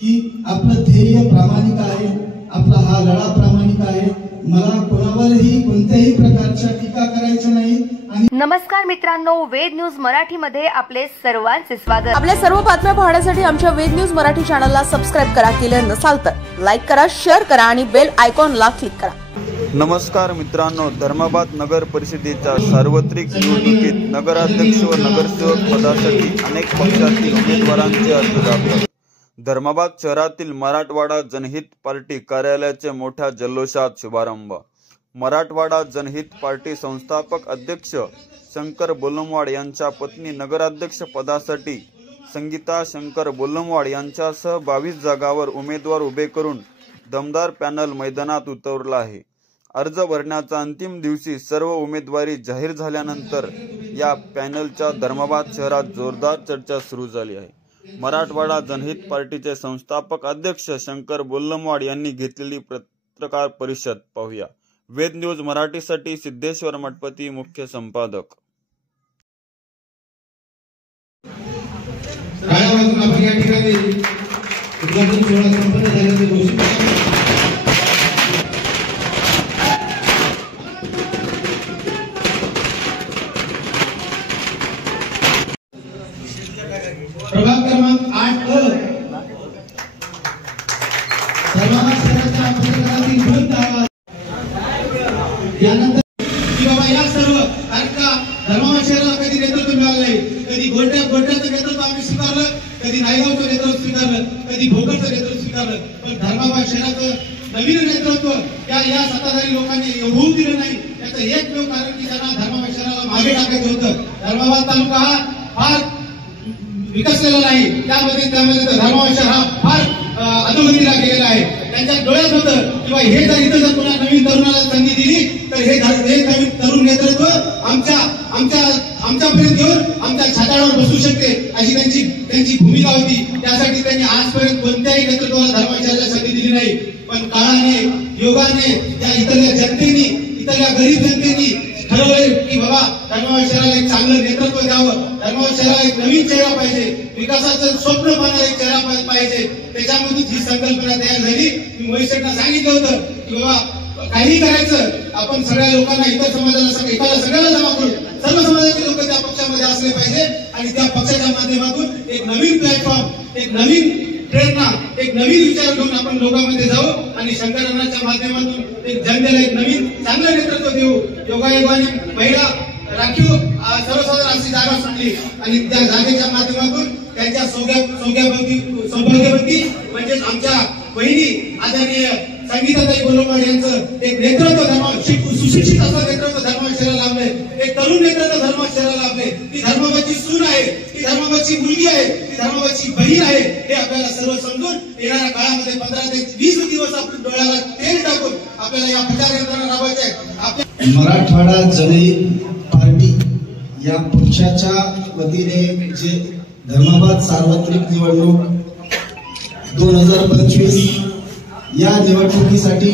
की आपलं ध्येय प्रामाणिक आहे, आपला हा लढा प्रामाणिक आहे. मला कोणावरही कोणत्याही प्रकारच्या टीका करायची नाही. नमस्कार मित्रांनो, वेद न्यूज मराठी मध्ये आपले सर्वांचे स्वागत. आपल्या सर्व बातम्या पाहण्यासाठी आमच्या वेद न्यूज मराठी चॅनलला सबस्क्राइब करा. केलं नसाल तर लाईक करा, शेअर करा आणि बेल आयकॉनला क्लिक करा. नमस्कार मित्रांनो, धर्माबाद नगर परिषदेच्या सार्वत्रिक निवडणुकीत नगराध्यक्ष व नगरसेवक पदासाठी अनेक पक्षातील उमेदवारांचे अर्ज दाखल. धर्माबाद शहरातील मराठवाडा जनहित पार्टी कार्यालयाचे मोठ्या जल्लोषात शुभारंभ. मराठवाडा जनहित पार्टी संस्थापक अध्यक्ष शंकर बोलमवाड यांच्या पत्नी नगराध्यक्ष पदासाठी संगीता शंकर बोलमवाड यांच्यासह 22 जागावर उमेदवार उभे करून दमदार पॅनल मैदानात उतरला आहे. अर्ज भरण्याच्या अंतिम दिवशी सर्व उमेदवारी जाहीर झाल्यानंतर या पॅनलच्या धर्माबाद शहरात जोरदार चर्चा सुरू झाली आहे. मराठवाडा जनहित पार्टीचे संस्थापक अध्यक्ष शंकर बोलमवाड यांनी घेतलेली पत्रकार परिषद पाहूया. वेद न्यूज मराठीसाठी सिद्धेश्वर मठपती, मुख्य संपादक. प्रभाग क्रमांक 8 यानंतर की बाबा या सर्व कारण का धर्माबाद शहराला कधी नेतृत्व मिळालं नाही. कधी गोंड्याचं नेतृत्व आम्ही स्वीकारलं, कधी नायगावचं नेतृत्व स्वीकारलं, कधी भोकरचं नेतृत्व स्वीकारलं, पण धर्माबाद शहराचं नवीन नेतृत्व या सत्ताधारी लोकांनी होऊ दिलं नाही. याचं एकमेव कारण की त्यांना धर्माबाद शहराला मागे टाकायचं होतं. धर्माबाद तालुका हा फार विकसलेला नाही, त्यामध्ये धर्माबाद शहर हा फार अधोगतीला गेलेला आहे. त्यांच्या डोळ्यात होतं किंवा हे जर इथं जर पुन्हा नवीन तरुणाला संधी दिली तर हे नवीन तरुण नेतृत्व आमच्यापर्यंत येऊन आमच्या छाताडावर बसू शकते अशी त्यांची भूमिका होती. त्यासाठी त्यांनी आजपर्यंत कोणत्याही नेतृत्वाला धर्माबाद शहराला संधी दिली नाही. पण काळाने, योगाने, त्या इथल्या जनतेने, इथल्या गरीब जनतेने ठरवले की बाबा धर्माबाद शहराला एक चांगलं नेतृत्व द्यावं, धर्माबाद शहराला एक नवीन चेहरा पाहिजे, विकासाचं स्वप्न पाहणारा एक चेहरा पाहिजे. त्याच्यामध्ये ही संकल्पना तयार झाली. मी वैश्यांना सांगितलं होतं की बाबा काही करायचं, आपण सगळ्या लोकांना, इतर समाजाला, एकाला सगळ्याला जमा करून सर्व समाजाचे लोक त्या पक्षामध्ये असले पाहिजे आणि त्या पक्षाच्या माध्यमातून एक नवीन प्लॅटफॉर्म, एक नवीन प्रेरणा, एक नवीन विचार घेऊन आपण लोकांमध्ये जाऊ आणि शंकरांच्या माध्यमातून एक जनतेला एक नवीन चांगलं नेतृत्व देऊ. योगायोगाने महिला राखीव सर्वसाधारण अशी जागा सुटली आणि त्या जागेच्या माध्यमातून त्यांच्या सौभाग्यवती म्हणजेच आमच्या बहिणी आदरणीय संगीताताई बोलमवाड यांचं एक नेतृत्व, सुशिक्षित असं नेतृत्व धर्माबाद शहराला लाभले, एक तरुण नेतृत्व धर्माबाद शहराला लाभले. ती धर्माबादची सून आहे, ती धर्माबादची मुलगी आहे, ती धर्माबादची बहीण आहे हे आपल्याला सर्व समजून येणाऱ्या काळामध्ये 15 ते 20 दिवस आपण डोळ्याला तेल टाकून आपल्याला या प्रचार यंत्रणा राबवायच्या आहेत. मराठवाडा जनहित पार्टी या पक्षाच्या वतीने जे धर्माबाद सार्वत्रिक निवडणूक 2025 या निवडणुकीसाठी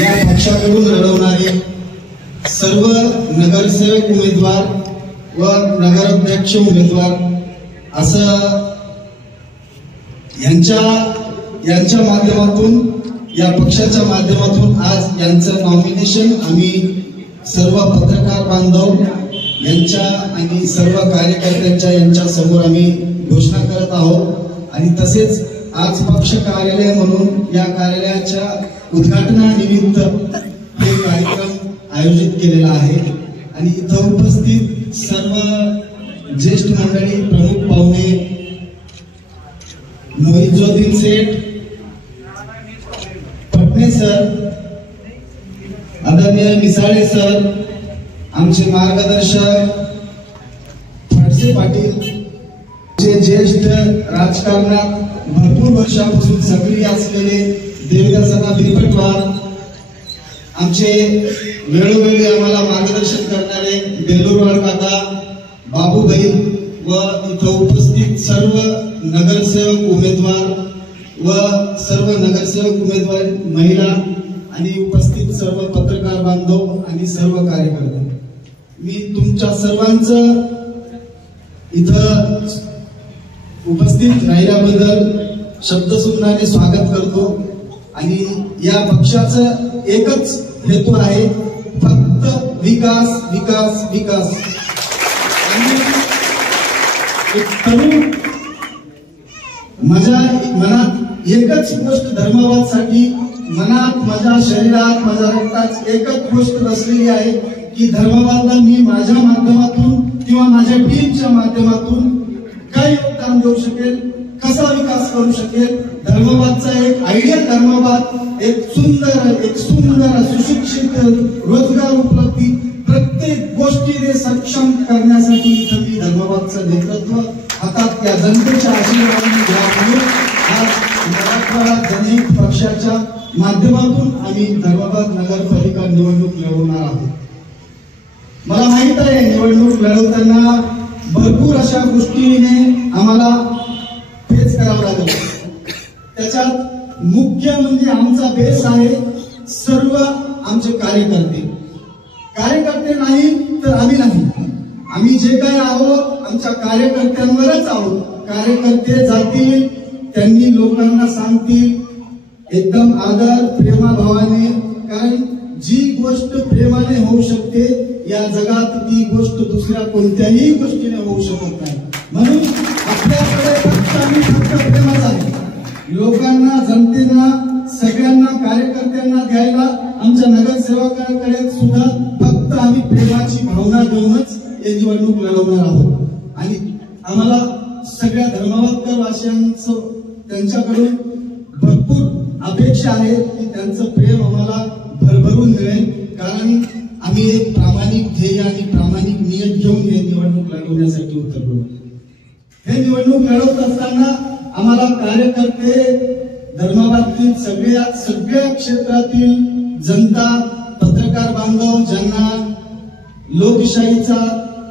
या पक्षाकडून लढवणारे सर्व नगरसेवक उमेदवार व नगराध्यक्ष उमेदवार असं यांच्या माध्यमातून, या पक्षाच्या माध्यमातून आज यांचं नॉमिनेशन आम्ही सर्व पत्रकार बांधव यांच्या आणि सर्व कार्यकर्त्यांच्या यांच्या समोर आम्ही घोषणा करत आहोत. आणि तसेच आज पक्ष कार्यालय म्हणून या कार्यालयाच्या उद्घाटनानिमित्त हे कार्यक्रम आयोजित केलेला आहे. आणि इथं उपस्थित सर्व ज्येष्ठ मंडळी, प्रमुख पाहुणे, मोहिजुद्दीन सेठ, पटणे सर, आदरणीय मिसाळे सर, आमचे मार्गदर्शक फडसे पाटील, जे ज्येष्ठ राजकारणात भरपूर वर्षापासून सक्रिय असलेले देवदासना बिरपटवार, आमचे वेळोवेळी आम्हाला मार्गदर्शन करणारे बेलूरवाड काका, बाबूभाई व इथं उपस्थित सर्व नगरसेवक उमेदवार व सर्व नगरसेवक उमेदवार महिला आणि उपस्थित सर्व पत्रकार बांधव आणि सर्व कार्यकर्ते, मी तुमच्या सर्वांचं इथं उपस्थित राहिल्याबद्दल शब्दसुमनाने स्वागत करतो आणि या पक्षाचं एकच हेतू आहे, फक्त विकास विकास विकास. आणि एक तरुण माझ्या मनात एकच गोष्ट धर्मवादसाठी मनात, माझ्या शरीरात, माझ्या रक्तात एकच गोष्ट बसलेली आहे की धर्मवादला मी माझ्या माध्यमातून किंवा माझ्या टीमच्या माध्यमातून काय योगदान देऊ शकेल, कसा विकास करू शकेल. धर्मवादचा एक आयडियल धर्मवाद, एक सुंदर सुशिक्षित रोजगार उपलब्धी, प्रत्येक गोष्टीने सक्षम करण्यासाठी इथं मी धर्मवादचं नेतृत्व हातात या जनतेच्या आशीर्वादाने घ्यावं. आज मराठवाडा जनहित पक्षाच्या माध्यमातून आम्ही धर्माबाद नगरपालिका निवडणूक लढवणार आहोत. मला माहित आहे निवडणूक लढवताना भरपूर अशा गोष्टीने आम्हाला फेस करावं लागेल. त्याच्यात मुख्य म्हणजे आमचा बेस आहे सर्व आमचे कार्यकर्ते नाही तर आम्ही नाही. आम्ही जे काय आहोत आमच्या कार्यकर्त्यांवरच आहोत. कार्यकर्ते जातील, त्यांनी लोकांना सांगतील एकदम आदर प्रेमाभावाने, कारण जी गोष्ट प्रेमाने होऊ शकते या जगात ती गोष्ट दुसऱ्या कोणत्याही गोष्टीने होऊ शकत नाही. म्हणून आपल्याकडे फक्त प्रेमच आहे. लोकांना, जनतेला, सगळ्यांना, कार्यकर्त्यांना द्यायला आमच्या नगरसेवकांकडे सुद्धा फक्त आम्ही प्रेमाची भावना घेऊनच हे निवडणूक लढवणार आहोत. आणि आम्हाला सगळ्या धर्मावकर वासियांचं त्यांच्याकडून भरपूर अपेक्षा आहे की त्यांचं प्रेम आम्हाला भरभरून मिळेल, कारण आम्ही एक प्रामाणिक ध्येय आणि प्रामाणिक नियत घेऊन हे निवडणूक लढवण्यासाठी उतरलो. हे निवडणूक लढवत असताना आम्हाला कार्यकर्ते, धर्माबादतील सगळ्या क्षेत्रातील जनता, पत्रकार बांधव, ज्यांना लोकशाहीचा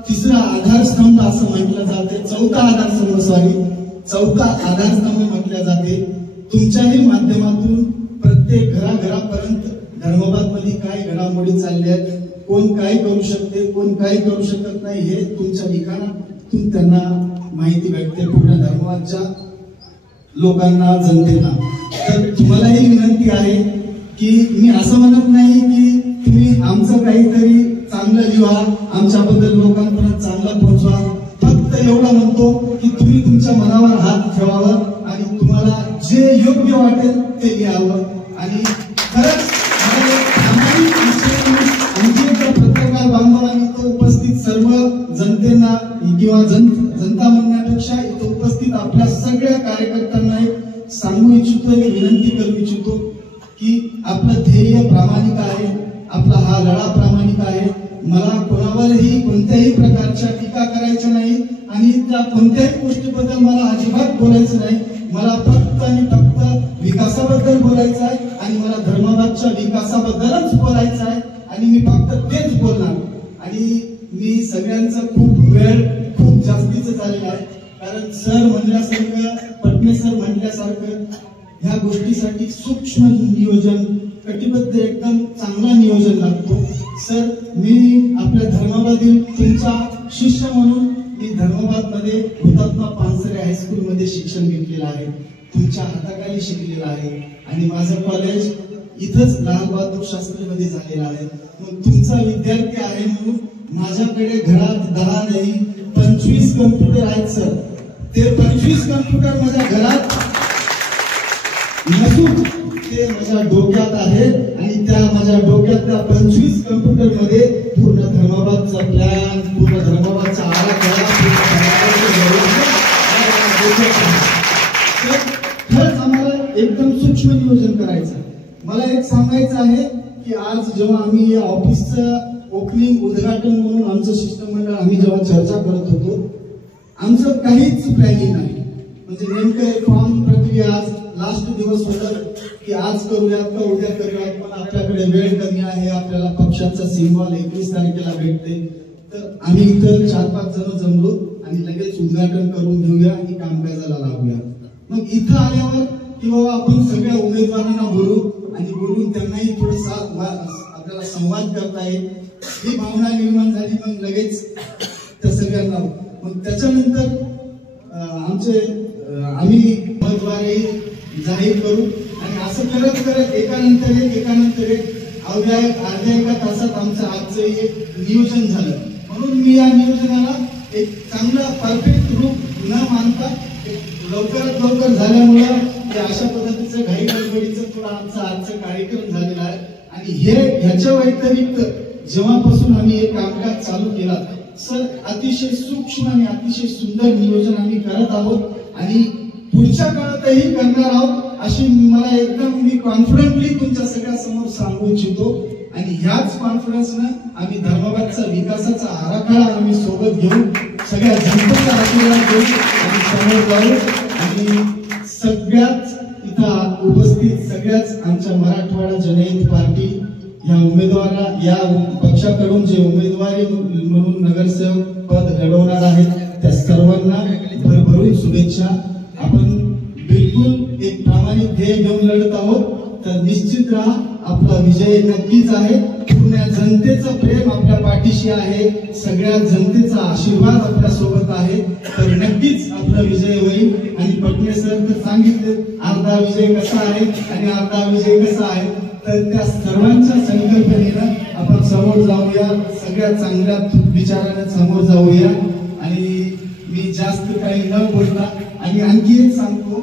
तिसरा आधारस्तंभ असं म्हटलं जाते, चौथा आधारस्तंभ म्हटलं जाते, तुमच्याही माध्यमातून प्रत्येक घराघरापर्यंत धर्माबादमध्ये काय घडामोडी चालल्या, कोण काय करू शकते, कोण काय करू शकत नाही, हे तुमच्या लिखाणातून त्यांना माहिती भेटते पूर्ण धर्माबादच्या लोकांना, जनतेला. तर तुम्हालाही विनंती आहे की मी असं म्हणत नाही की तुम्ही आमचं काहीतरी चांगलं लिहा, आमच्याबद्दल लोकांपर्यंत चांगलं पोहोचवा. फक्त एवढं म्हणतो की तुम्ही तुमच्या मनावर हात ठेवावा आणि तुम्हाला जे योग्य वाटेल ते लिहावं. आणि खरंच पत्रकार बांधवांनी तो उपस्थित सर्व जनतेना किंवा जनता म्हणण्यापेक्षा इथं उपस्थित आपल्या सगळ्या कार्यकर्त्यांना एक सांगू इच्छितो, एक विनंती करू इच्छितो की आपलं ध्येय प्रामाणिक आहे, आपला हा लढा प्रामाणिक आहे. मला कोणावरही कोणत्याही प्रकारच्या टीका करायच्या नाही आणि त्या कोणत्याही गोष्टीबद्दल मला अजिबात बोलायचं नाही. मला फक्त आणि फक्त विकासाबद्दल बोलायचं आहे आणि मला धर्माबादच्या विकासाबद्दलच बोलायचं आहे आणि मी फक्त तेच बोलणार. आणि मी सगळ्यांचं खूप जास्तीचं झालेलं आहे, कारण सर म्हणल्यासारखं, पटणे सर म्हटल्यासारखं ह्या गोष्टीसाठी सूक्ष्म नियोजन, कटिबद्ध एकदम चांगला नियोजन लागतो. सर, मी आपल्या धर्माबादील तुमचा शिष्य म्हणून मी धर्माबादमध्ये हुतात्मा पानसरे हायस्कूलमध्ये शिक्षण घेतलेलं आहे, तुमच्या हाताखाली शिकलेलं आहे आणि माझं कॉलेज इथंच लाल बहादूर शास्त्रीमध्ये झालेलं आहे. मग तुमचा विद्यार्थी आहे म्हणून माझ्याकडे घरात 10 नाही 25 कम्प्युटर आहेत सर. ते 25 कम्प्युटर माझ्या घरात नसून ते माझ्या डोक्यात आहेत आणि त्या माझ्या डोक्यातल्या 25 कम्प्युटर मध्ये पूर्ण धर्माबादचा प्लॅन, पूर्ण धर्माबादचा आराखडा, खरंच आम्हाला एकदम सूक्ष्म नियोजन करायचं. मला एक सांगायचं आहे की आज जेव्हा आम्ही या ऑफिसचं ओपनिंग उद्घाटन म्हणून आमचं शिष्टमंडळ आम्ही जेव्हा चर्चा करत होतो, आमचं काहीच प्लॅनिंग नाही. म्हणजे नेमकं फॉर्म प्रक्रिया आज लास्ट दिवस होता की आज करूयात का उद्या करूयात, पण आपल्याकडे वेळ कमी आहे, आपल्याला पक्षाचा सिम्बॉल 21 तारखेला भेटते, तर आम्ही इथं 4-5 जण जमलो आणि लगेच उद्घाटन करून घेऊया आणि कामकाजाला लागूया. मग इथं आल्यावर किंवा आपण सगळ्या उमेदवारांना बोलू आणि बोलून त्यांनाही थोडंसं आपल्याला संवाद करता येईल ही भावना निर्माण झाली. मग लगेच त्या सगळ्यांना मग त्याच्यानंतर आमचे आम्ही उमेदवारही जाहीर करू आणि असं करत करत एकानंतर एक अवघ्या अर्ध्या एका तासात आमचं आजचं एक नियोजन झालं. म्हणून मी या नियोजनाला एक चांगलं परफेक्ट रूप न मानता लवकरात लवकर झाल्यामुळं ते अशा पद्धतीचं घाई गडबडीचं थोडा आमचा आजचा कार्यक्रम झालेला आहे. आणि ह्याच्या व्यतिरिक्त जेव्हापासून आम्ही हे कामकाज चालू केला सर, अतिशय सूक्ष्म आणि अतिशय सुंदर नियोजन आम्ही करत आहोत आणि पुढच्या काळातही करणार आहोत अशी मला एकदम मी कॉन्फिडंटली तुमच्या सगळ्या समोर सांगू इच्छितो. आणि ह्याच कॉन्फिडन्सनं आम्ही धर्माबादचा विकासाचा आराखडा आम्ही सोबत घेऊन सगळ्या जनतेचा आशीर्वाद घेऊन आम्ही समोर जाऊ. आणि सगळ्याच इथं उपस्थित सगळ्याच आमच्या मराठवाडा जनहित पार्टी या उमेदवारा या पक्षाकडून जे उमेदवारी म्हणून नगरसेवक पद घडवणार आहेत त्या सर्वांना भरभरून शुभेच्छा. आपण बिलकुल एक प्रामाणिक ध्येय घेऊन लढत आहोत तर निश्चित राहा, आपला विजय नक्कीच आहे. पूर्ण जनतेचं प्रेम आपल्या पाठीशी आहे, सगळ्या जनतेचा आशीर्वाद आपल्या सोबत आहे तर नक्कीच आपला विजय होईल. आणि पटणे सर तर सांगितले अर्धा विजय कसा आहे आणि अर्धा विजय कसा आहे तर त्या सर्वांच्या संकल्पनेनं आपण समोर जाऊया, सगळ्या चांगल्या विचाराने समोर जाऊया. आणि मी जास्त काही न बोलता आणि आणखी एक सांगतो,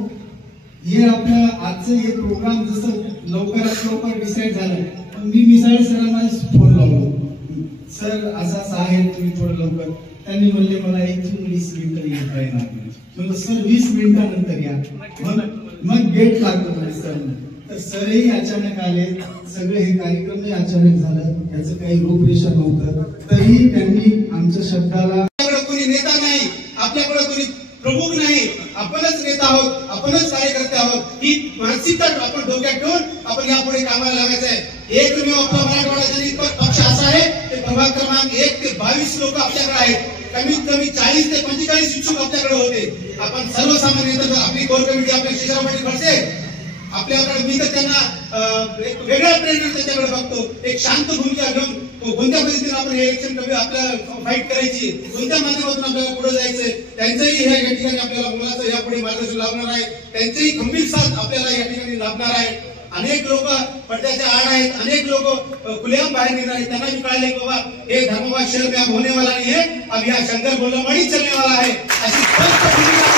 हे आपल्या आजचं हे प्रोग्राम जसं लवकरात लवकर डिसाईड झालं पण मी मिसाळे सरांना फोन लावलो, सर असं आहे तुम्ही थोडं लवकर. त्यांनी म्हणले मला इथून 20 मिनिटं येता येणार नाही. म्हणलं सर 20 मिनिटानंतर या, मग गेट लागतो सर. तर सरही अचानक आले, सगळे हे कार्यक्रमही अचानक झालं, याचं काही रूपरेषा नव्हतं तरी त्यांनी आमच्या शब्दाला. कोणी नेता नाही, आपल्याकडे कोणी प्रमुख नाही, आपणच नेता आहोत, आपणच कार्यकर्ते आहोत, ही मानसिकता आपण डोक्यात ठेवून आपण यापुढे कामाला लागायचं आहे. एकमेव आपला मराठवाडा जनहित पक्ष असा आहे ते प्रभाग क्रमांक 1 ते 22 लोक आपल्याकडे आहेत. कमीत कमी 40 ते 45 इच्छुक आपल्याकडे होते. आपण सर्वसामान्य आपली कोर कमिटी आपल्या शिक्षणामध्ये खर्चे आपल्याकडे मी तर त्यांना एक वेगळ्या प्रेरणा त्यांच्याकडे बघतो. एक शांत भूमिका घेऊन कोणत्या पद्धतीने आपण हे इलेक्शन कमी आपल्याला फाईट करायची, कोणत्या माध्यमातून आपल्याला पुढे जायचंय त्यांचंही या ठिकाणी आपल्याला मुलाचं यापुढे मार्गदर्शन लाभणार आहे. त्यांचंही खंबीर साथ आपल्याला या ठिकाणी लाभणार आहे. अनेक लोक पडद्याच्या आड आहेत, अनेक लोक खुलेआम बाहेर निघणार आहेत. त्यांना मी कळले बाबा हे धर्मबाद शहर में अब होने वाला नहीं है, अब यहाँ शंकर बोलमाडी चलने वाला है अशी स्पष्ट भूमिका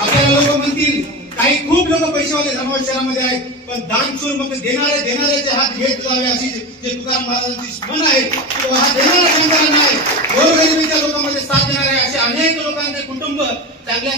आपल्याला लोक म्हणतील. काही खूप लोक पैसेवाले धर्मबाद शहरामध्ये आहेत पण दानशूर मग देणाऱ्याचे हात घेत जावे अशी जे तुकाराम महाराजांची म्हण आहे हा देणारा शंकर नाही, गोरगरिबीच्या लोकांमध्ये साथ देणारे असे अनेक लोकांचे कुटुंब चांगल्या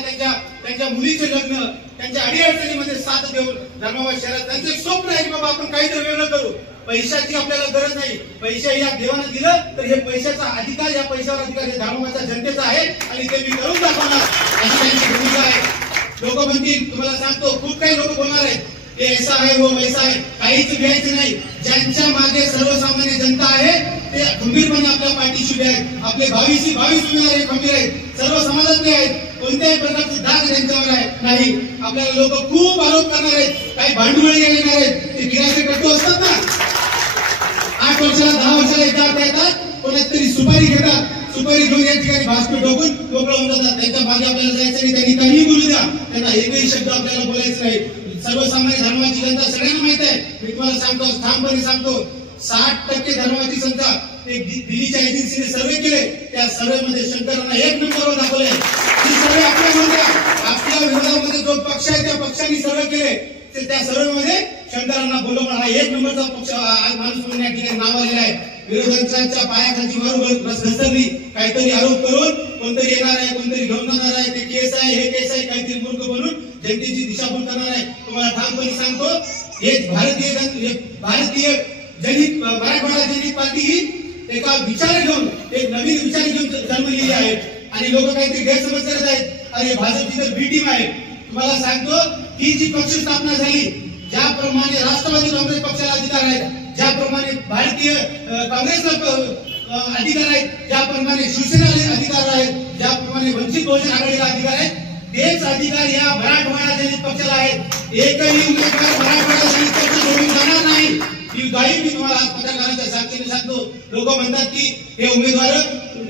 त्यांच्या मुलीचे लग्न त्यांच्या अडीअडचणीमध्ये साथ देऊन धर्मबाद शहरात त्यांचं एक स्वप्न आहे की बाबा आपण काहीतरी वेगळं करू. पैशाची आपल्याला गरज नाही, पैसे या देवानं दिलं तर हे पैशाचा अधिकार, या पैशावर अधिकार हे धर्मबादच्या जनतेचा आहे आणि ते मी करून दाखवणार अशी त्यांची भूमिका आहे. लोक म्हणतील, तुम्हाला सांगतो खूप काही लोक बोलणार आहेत हे ऐसा आहे वो वैसा आहे, काहीच घ्यायचं नाही. ज्यांच्या मागे सर्वसामान्य जनता आहे ते खंबीरपणे आपल्या पाठीशी उभे आहेत. आपले 22 उमेदवार हे खंबीर आहेत, सर्व समाजातले आहेत, कोणत्याही प्रकारचे दाग त्यांच्यावर आहे नाही. आपल्याला लोक खूप आरोप करणार आहेत, काही भांडवळी येणार आहेत, ते गिराचे कट्टू असतात ना, 8 वर्षाला 10 वर्षाला एकदा येतात, कोणाच तरी सुपारी घेतात, सुपारी घेऊन या ठिकाणी भाषण ठोकून मोकळं होऊन जातात. त्यांच्या मागे आपल्याला जायचं नाही, त्यांनी काहीही बोलू द्या, त्यांना एकही शब्द आपल्याला बोलायचं नाही. सर्वसामान्य धर्माची जनता सगळ्यांना माहित आहे. मी तुम्हाला सांगतो, ठामपणे सांगतो, 60% धर्माची संख्या एक दिल्लीच्या एजन्सीने सर्वे केले, त्या सर्वेमध्ये शंकरांना 1 नंबरवर दाखवले. ही सर्वे आपल्या विरोधामध्ये जो पक्ष आहे त्या पक्षांनी सर्वे केले, त्या सर्वेमध्ये शंकरांना बोलवणार हा 1 नंबरचा पक्ष माणूस म्हणून या ठिकाणी नाव आलेला आहे. विरोधकांच्या पायाखालची बरोबर घसरली, काहीतरी आरोप करून कोणतरी येणार आहे, कोणतरी घेऊन जाणार आहे, ते केस आहे, हे केस आहे, काहीतरी मूर्ख बनून जनतेची दिशाभूल करणार आहे. तुम्हाला ठामपणे सांगतो, हे भारतीय जनहित मराठवाडा जनहित पार्टी ही एका विचार घेऊन, एक नवीन विचार घेऊन जन्मलेली आहे आणि लोक काहीतरी गैरसमज करत आहेत, अरे भाजपची तर बी टीम आहे. तुम्हाला सांगतो, ही जी पक्ष स्थापना झाली, ज्याप्रमाणे राष्ट्रवादी काँग्रेस पक्षाला अधिकार आहेत, ज्याप्रमाणे भारतीय काँग्रेसला अधिकार आहेत, ज्याप्रमाणे शिवसेनेला अधिकार आहेत, ज्याप्रमाणे वंचित बहुजन आघाडीला अधिकार आहेत, तेच अधिकार या मराठवाडा जनहित पक्षाला आहेत. एकही उमेदवार मराठवाडा जनहित पक्ष सोडून जाणार नाही. ही गाई मी तुम्हाला आज पत्रकारांच्या साक्षीने सांगतो. लोक म्हणतात की हे उमेदवार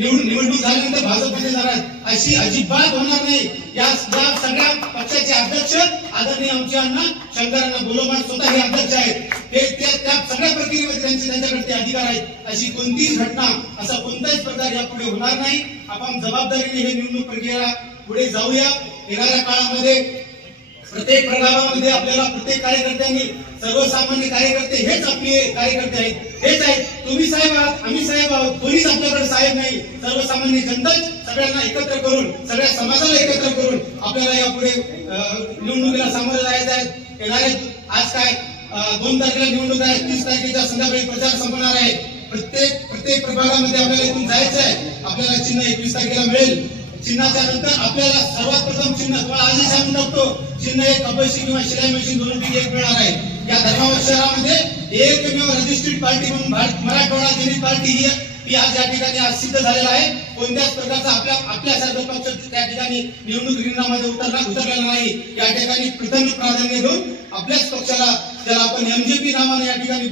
निवडणूक झाल्यानंतर भाजपमध्ये जाणार अशी अजिबात होणार नाही। या सगळ्या पक्षाचे अध्यक्ष आदरणीय आमचे अण्णा शंकरांना बोलवणार स्वतः हे अध्यक्ष आहेत, त्या सगळ्या प्रक्रियेमध्ये त्यांच्याकडे ते अधिकार आहेत। अशी कोणतीच घटना, असा कोणताच प्रकार यापुढे होणार नाही। आपण जबाबदारीने हे निवडणूक प्रक्रियेला पुढे जाऊया। येणाऱ्या काळामध्ये प्रत्येक प्रभागामध्ये आपल्याला प्रत्येक कार्यकर्त्यांनी, सर्वसामान्य कार्यकर्ते हेच आपले कार्यकर्ते आहेत, हेच आहेत। तुम्ही साहेब आहात, आम्ही साहेब आहोत, कोणीच आपल्याकडे साहेब नाही। सर्वसामान्य जनताच सगळ्यांना एकत्र करून, सगळ्या समाजाला एकत्र करून आपल्याला यापुढे निवडणुकीला सामोरे जायचं आहे। येणारे आज काय 2 तारखेला निवडणूक आहे, 30 तारखेच्या संध्याकाळी प्रचार संपणार आहे। प्रत्येक प्रभागामध्ये आपल्याला इथून जायचं आहे। आपल्याला चिन्ह 21 तारखेला मिळेल। चिन्हाच्या नंतर आपल्याला सर्वात प्रथम चिन्ह, तुम्हाला आजही सांगून टाकतो, चिन्ह एक कपाशी किंवा शिलाई मशीन दोन्हीपैकी एक मिळणार आहे। या धर्माबाद शहरामध्ये एकमेव रजिस्ट्रेड पार्टी म्हणून मराठवाडा जनता पार्टी ही आज या ठिकाणी आज सिद्ध झालेला आहे। कोणत्याच प्रकारचा आपल्यासारखा पक्ष त्या ठिकाणी निवडणूक रिंगणामध्ये उतरलेला नाही। या ठिकाणी प्रथम प्राधान्य देऊन आपल्याच पक्षाला, ज्याला आपण एमजेपी नावाने या ठिकाणी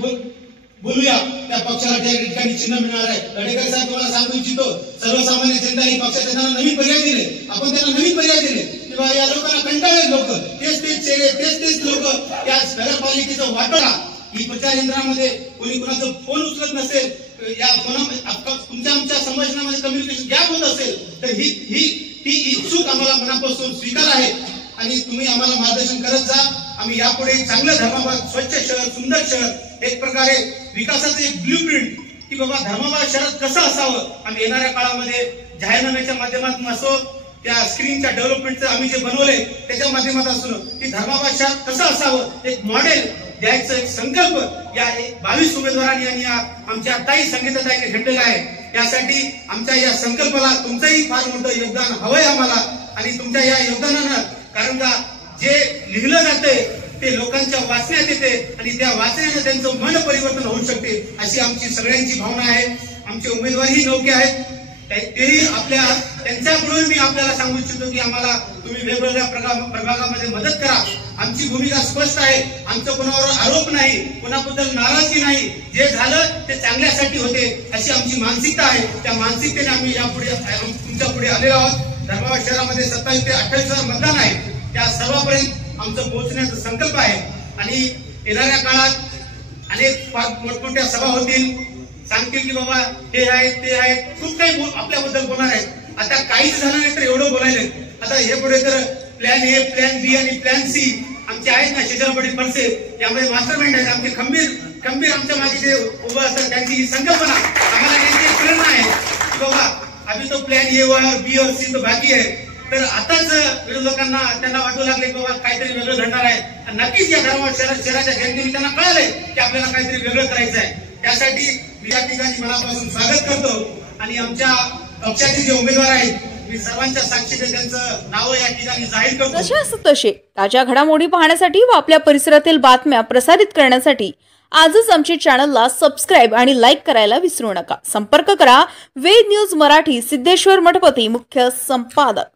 बोलूया, त्या पक्षाला त्या ठिकाणी चिन्ह मिळणार आहे। गडेकर साहेब, तुम्हाला सांगू इच्छितो, सर्वसामान्य जनता ही पक्षाचे त्यांना नवीन पर्याय दिले, आपण त्यांना नवीन पर्याय दिले किंवा या लोकांना कंटाळले लोक, तेच चेहरे, तेच लोक त्या नगरपालिकेचं वाटोळा, ही प्रचार यंत्रामध्ये कोणी कुणाचं फोन उचलत नसेल, या तुमच्या आमच्या संभाषणामध्ये कम्युनिकेशन गॅप होत असेल तर ही चूक आम्हाला मनापासून स्वीकार आहे आणि तुम्ही आम्हाला मार्गदर्शन करत जा। आम्ही यापुढे चांगलं धर्माबाद, स्वच्छ शहर, सुंदर शहर, एक प्रकारे विकासाचं एक ब्ल्यूप्रिंट की बाबा धर्माबाद शहरात कसं असावं, आम्ही येणाऱ्या काळामध्ये जाहीरनाम्याच्या माध्यमातून असो, त्या स्क्रीनच्या डेव्हलपमेंटचं आम्ही जे बनवले त्याच्या माध्यमातून असो, की धर्माबाद शहर कसं असावं एक मॉडेल द्यायचं एक संकल्प या 22 उमेदवारांनी आणि आमच्या ताई संगीताताईंनी घेतलेला आहे। यासाठी आमच्या या संकल्पाला तुमचंही फार मोठं योगदान हवंय आम्हाला आणि तुमच्या या योगदानानं, कारण का जे लिहिलं जातंय ते लोकांच्या वाचण्यात येते आणि त्या वाचण्याने त्यांचं मन परिवर्तन होऊ शकते, अशी आमची सगळ्यांची भावना आहे। आमचे उमेदवारही नौके आहेत, तेही त्यांच्याकडून मी आपल्याला सांगू इच्छितो की आम्हाला तुम्ही वेगवेगळ्या प्रभागामध्ये मदत करा। आमची भूमिका स्पष्ट आहे, आमचं कोणावर आरोप नाही, कोणाबद्दल नाराजगी नाही, जे झालं ते चांगल्यासाठी होते अशी आमची मानसिकता आहे। त्या मानसिकतेने आम्ही यापुढे तुमच्या पुढे आलेलो आहोत। धर्माबाद शहरामध्ये 27 ते 28,000 मतदान आहे, त्या सर्वांपर्यंत आमचं पोहोचण्याचा संकल्प आहे आणि येणाऱ्या काळात अनेक मोठमोठ्या सभा होतील, सांगतील की बाबा हे आहे ते आहे, खूप काही आपल्याबद्दल बोलणार आहेत। आता काहीच झालं नाही तर एवढं बोलायले, आता हे पुढे तर प्लॅन ए, प्लॅन बी आणि प्लॅन सी आमचे आहेत ना, शेजारपडी पडसे, यामध्ये मास्टरमाइंड आहेत आमचे खंबीर आमच्या मागे जे उभं असतात त्यांची ही संकल्पना आम्हाला त्यांची प्रेरणा आहे की बाबा अभी तो प्लॅन ए और बी और सी तो बाकी आहे। तर आताच विरोधकांना त्यांना वाटू लागले की बाबा काहीतरी वेगळं घडणार आहे, नक्कीच या धर्माबाद शहराच्या जनतेने त्यांना कळालंय की आपल्याला काहीतरी वेगळं करायचं आहे। त्यासाठी मी या ठिकाणी मनापासून स्वागत करतो आणि आमच्या पक्षाचे जे उमेदवार आहेत मी सर्वांच्या साक्षीने त्यांचं नाव या ठिकाणी जाहीर करतो। जसे असतात तसे ताज्या घडामोडी पाहण्यासाठी व आपल्या परिसरातील बातम्या प्रसारित करण्यासाठी आजच आमच्या चॅनलला सबस्क्राइब आणि लाईक करायला विसरू नका। संपर्क करा वेद न्यूज मराठी, सिद्धेश्वर मठपती, मुख्य संपादक।